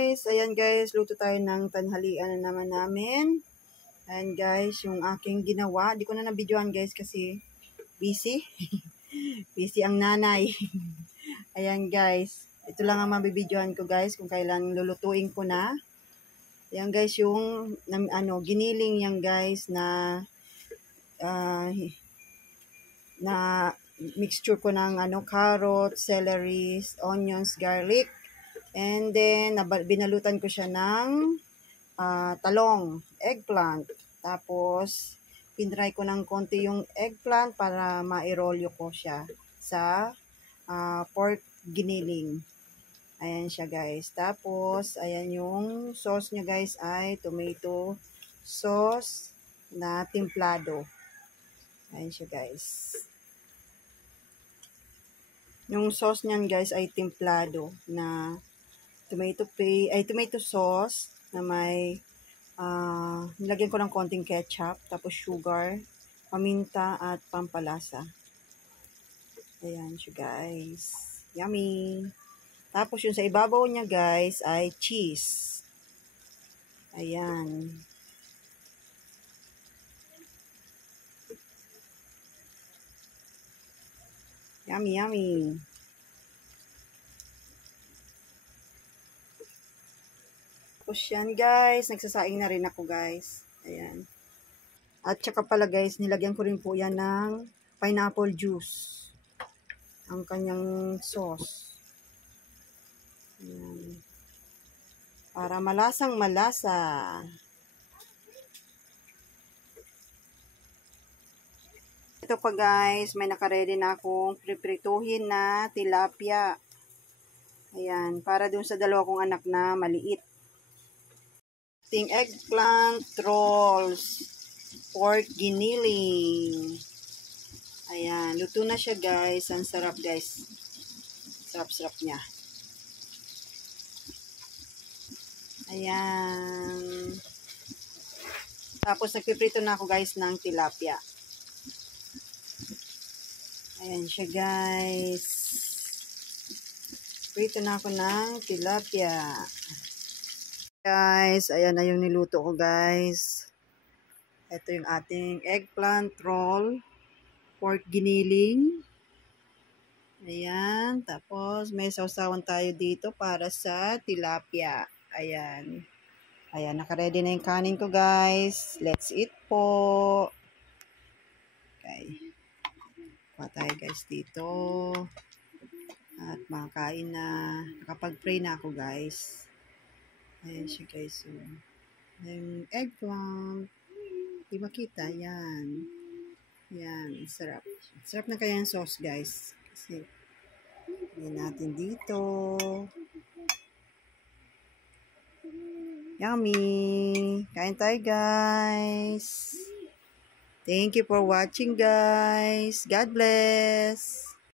guys! Ayan guys, luto tayo ng tanghalian na naman namin. Ayan guys, yung aking ginawa. Di ko na nabidyoan guys kasi busy. Busy ang nanay. Ayan guys, ito lang ang mabibidyoan ko guys kung kailan lulutuin ko na. Ayan guys, yung giniling yan guys na mixture ko ng carrot, celery, onions, garlic. And then, binalutan ko siya ng talong, eggplant. Tapos, pinry ko ng konti yung eggplant para mairolyo ko siya sa pork giniling. Ayan siya guys. Tapos, ayan yung sauce niya guys ay tomato sauce na templado. Ayan siya guys. Yung sauce niyan guys ay templado na tomato sauce na may nilagyan ko ng konting ketchup, tapos sugar, paminta at pampalasa. Ayan siya guys. Yummy! Tapos yung sa ibabaw niya guys ay cheese. Ayan. Yummy, yummy! Tapos yan guys, nagsasaing na rin ako guys. Ayan. At saka pala guys, nilagyan ko rin po yan ng pineapple juice. Ang kanyang sauce. Ayan. Para malasang malasa. Ito pa guys, may nakaredy na akong priprituhin na tilapia. Ayan, para dun sa dalawa kong anak na maliit. Eggplant rolls, pork giniling. Ayan, luto na siya guys. Ang sarap guys. Sarap-sarap niya. Ayan. Tapos nagpiprito na ako guys ng tilapia. Ayan siya guys. Prito na ako ng tilapia. Guys, ayan na yung niluto ko guys. Ito yung ating eggplant roll, pork giniling. Ayan, tapos may sausawan tayo dito para sa tilapia. Ayan. Ayan, nakaredy na yung kanin ko guys. Let's eat po. Okay. Kuha tayo guys dito. At makakain na. Nakapag-pray na ako guys. Ayan siya guys. So, yung eggplant. Di makita. Yan. Yan. Sarap. Sarap na kaya yung sauce guys. Kasi, yan natin dito. Yummy. Kain tayo guys. Thank you for watching guys. God bless.